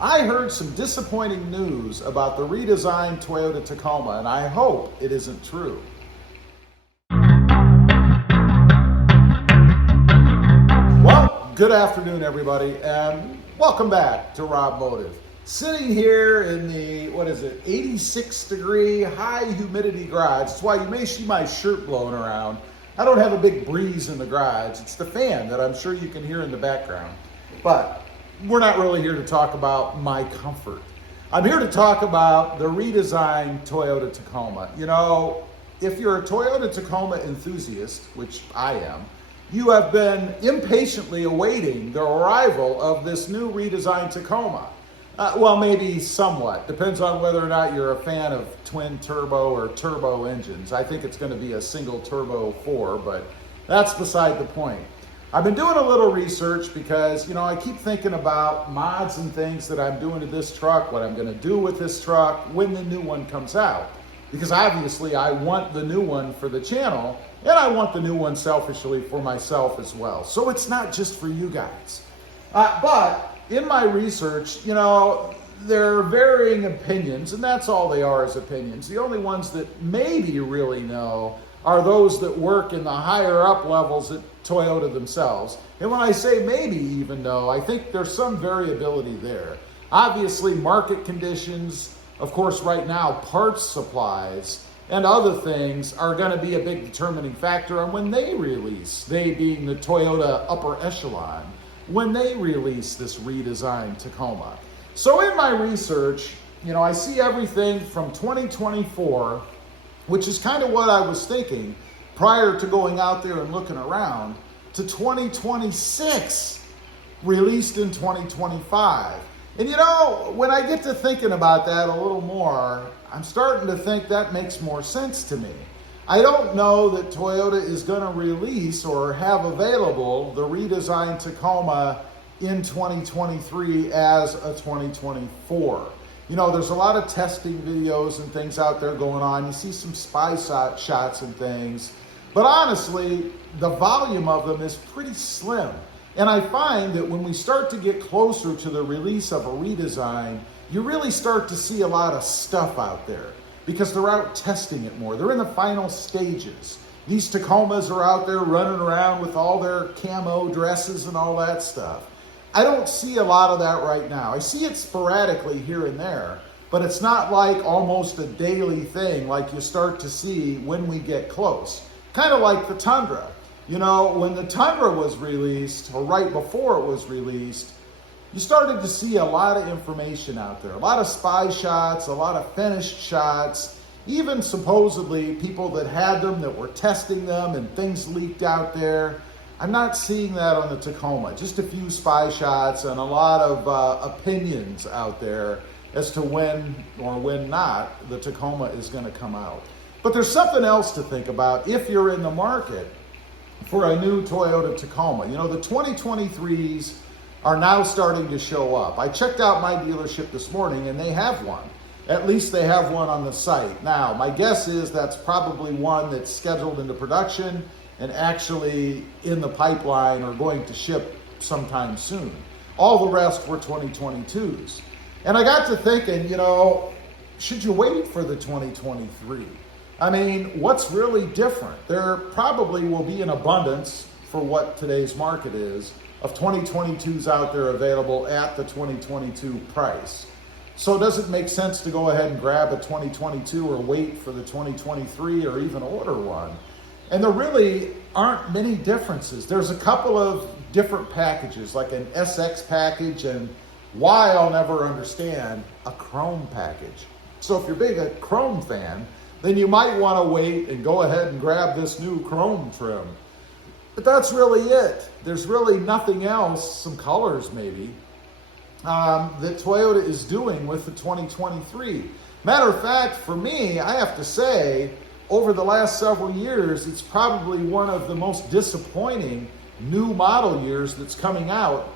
I heard some disappointing news about the redesigned Toyota Tacoma, and I hope it isn't true. Well, good afternoon, everybody, and welcome back to Robmotive. Sitting here in the, 86 degree high humidity garage. That's why you may see my shirt blowing around. I don't have a big breeze in the garage. It's the fan that I'm sure you can hear in the background. But we're not really here to talk about my comfort. I'm here to talk about the redesigned Toyota Tacoma. You know, if you're a Toyota Tacoma enthusiast, which I am, you have been impatiently awaiting the arrival of this new redesigned Tacoma. Well, maybe somewhat. Depends on whether or not you're a fan of twin turbo or turbo engines. I think it's going to be a single turbo 4, but that's beside the point. I've been doing a little research because, I keep thinking about mods and things that I'm doing to this truck, what I'm going to do with this truck when the new one comes out. Because obviously I want the new one for the channel, and I want the new one selfishly for myself as well. So it's not just for you guys. But in my research, there are varying opinions, and that's all they are, is opinions. The only ones that maybe really know are those that work in the higher up levels at Toyota themselves. And when I say maybe even know, I think there's some variability there. Obviously, market conditions, of course, right now, parts supplies and other things are going to be a big determining factor on when they release, they being the Toyota upper echelon, when they release this redesigned Tacoma. So in my research, I see everything from 2024, which is kind of what I was thinking prior to going out there and looking around, to 2026, released in 2025. And when I get to thinking about that a little more, I'm starting to think that makes more sense to me. I don't know that Toyota is going to release or have available the redesigned Tacoma in 2023 as a 2024. There's a lot of testing videos and things out there going on. You see some spy shots and things. But honestly, the volume of them is pretty slim. And I find that when we start to get closer to the release of a redesign, you really start to see a lot of stuff out there because they're out testing it more. They're in the final stages. These Tacomas are out there running around with all their camo dresses and all that stuff. I don't see a lot of that right now. I see it sporadically here and there, but it's not like almost a daily thing like you start to see when we get close. Kind of like the Tundra. When the Tundra was released, or right before it was released, you started to see a lot of information out there. A lot of spy shots, a lot of finished shots, even supposedly people that had them that were testing them and things leaked out there. I'm not seeing that on the Tacoma. Just a few spy shots and a lot of opinions out there as to when or when not the Tacoma is going to come out. But there's something else to think about if you're in the market for a new Toyota Tacoma. The 2023s are now starting to show up. I checked out my dealership this morning and they have one. At least they have one on the site. Now, my guess is that's probably one that's scheduled into production and actually in the pipeline or going to ship sometime soon. All the rest were 2022s. And I got to thinking, should you wait for the 2023? I mean, what's really different? There probably will be an abundance for what today's market is of 2022s out there available at the 2022 price. So does it make sense to go ahead and grab a 2022 or wait for the 2023 or even order one? And there really aren't many differences. There's a couple of different packages, like an SX package and why I'll never understand, a Chrome package. So if you're big a Chrome fan, then you might want to wait and go ahead and grab this new Chrome trim. But that's really it. There's really nothing else, some colors maybe, that Toyota is doing with the 2023. Matter of fact, for me, I have to say, over the last several years, it's probably one of the most disappointing new model years that's coming out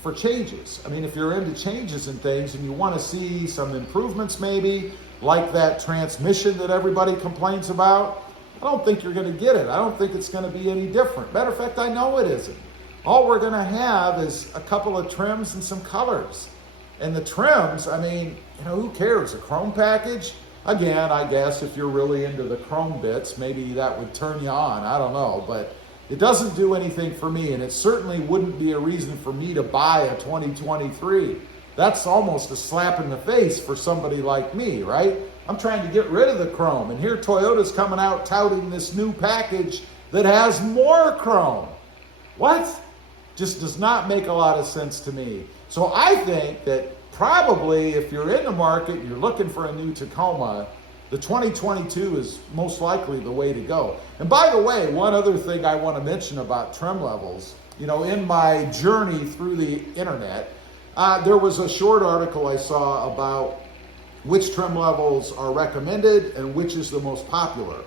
for changes. I mean, if you're into changes and things and you want to see some improvements maybe, like that transmission that everybody complains about, I don't think you're going to get it. I don't think it's going to be any different. Matter of fact, I know it isn't. All we're going to have is a couple of trims and some colors. And the trims, I mean, who cares? A chrome package? Again, I guess if you're really into the chrome bits, maybe that would turn you on. I don't know, but it doesn't do anything for me, and it certainly wouldn't be a reason for me to buy a 2023. That's almost a slap in the face for somebody like me, right? I'm trying to get rid of the chrome, and here Toyota's coming out touting this new package that has more chrome. What? Just does not make a lot of sense to me. So I think that probably if you're in the market, you're looking for a new Tacoma, the 2022 is most likely the way to go. And by the way, one other thing I want to mention about trim levels, in my journey through the internet, there was a short article I saw about which trim levels are recommended and which is the most popular.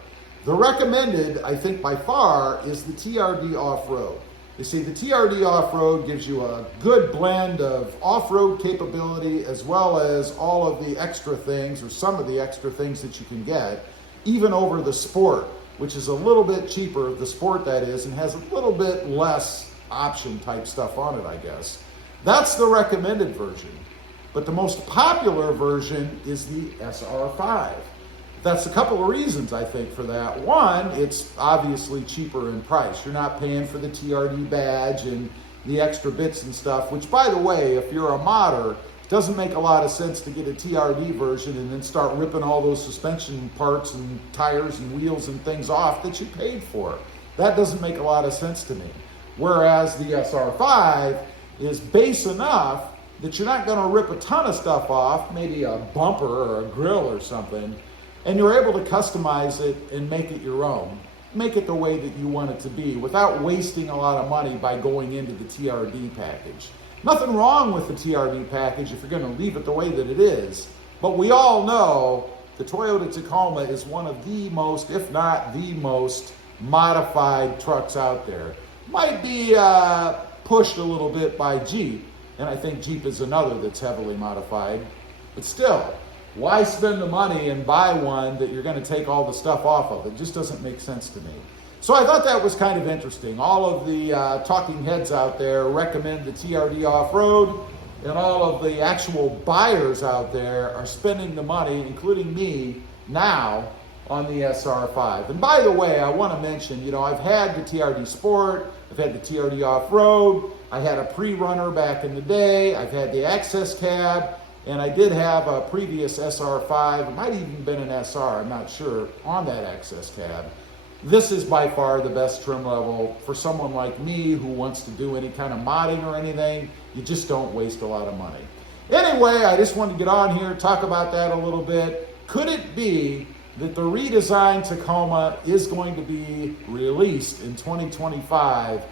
The recommended, I think by far, is the TRD Off-Road. You see, the TRD Off-Road gives you a good blend of off-road capability as well as all of the extra things, or some of the extra things that you can get, even over the Sport, which is a little bit cheaper, the Sport that is, and has a little bit less option type stuff on it, I guess. That's the recommended version. But the most popular version is the SR5. That's a couple of reasons, I think, for that. One, it's obviously cheaper in price. You're not paying for the TRD badge and the extra bits and stuff, which, by the way, if you're a modder, it doesn't make a lot of sense to get a TRD version and then start ripping all those suspension parts and tires and wheels and things off that you paid for. That doesn't make a lot of sense to me. Whereas the SR5 is base enough that you're not going to rip a ton of stuff off, maybe a bumper or a grill or something, and you're able to customize it and make it your own. Make it the way that you want it to be without wasting a lot of money by going into the TRD package. Nothing wrong with the TRD package if you're going to leave it the way that it is, but we all know the Toyota Tacoma is one of the most, if not the most, modified trucks out there. Might be pushed a little bit by Jeep, and I think Jeep is another that's heavily modified, but still, why spend the money and buy one that you're going to take all the stuff off of? It just doesn't make sense to me. So I thought that was kind of interesting. All of the talking heads out there recommend the TRD Off-Road, and all of the actual buyers out there are spending the money, including me, now on the SR5. And by the way, I want to mention, I've had the TRD Sport, I've had the TRD Off-Road, I had a pre-runner back in the day, I've had the access cab, and I did have a previous SR5, it might even been an SR, I'm not sure, on that access cab. This is by far the best trim level for someone like me who wants to do any kind of modding or anything. You just don't waste a lot of money. Anyway, I just wanted to get on here, talk about that a little bit. Could it be that the redesigned Tacoma is going to be released in 2025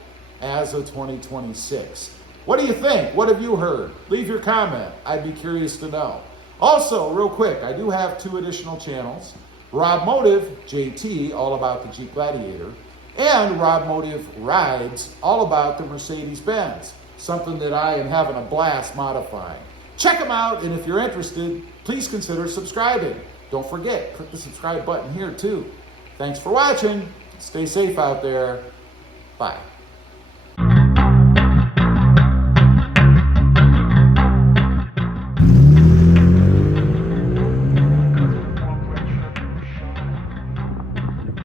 as of 2026? What do you think? What have you heard? Leave your comment. I'd be curious to know. Also, real quick, I do have 2 additional channels. Robmotive JT, all about the Jeep Gladiator, and Robmotive Rides, all about the Mercedes-Benz, something that I am having a blast modifying. Check them out, and if you're interested, please consider subscribing. Don't forget, click the subscribe button here too. Thanks for watching. Stay safe out there. Bye.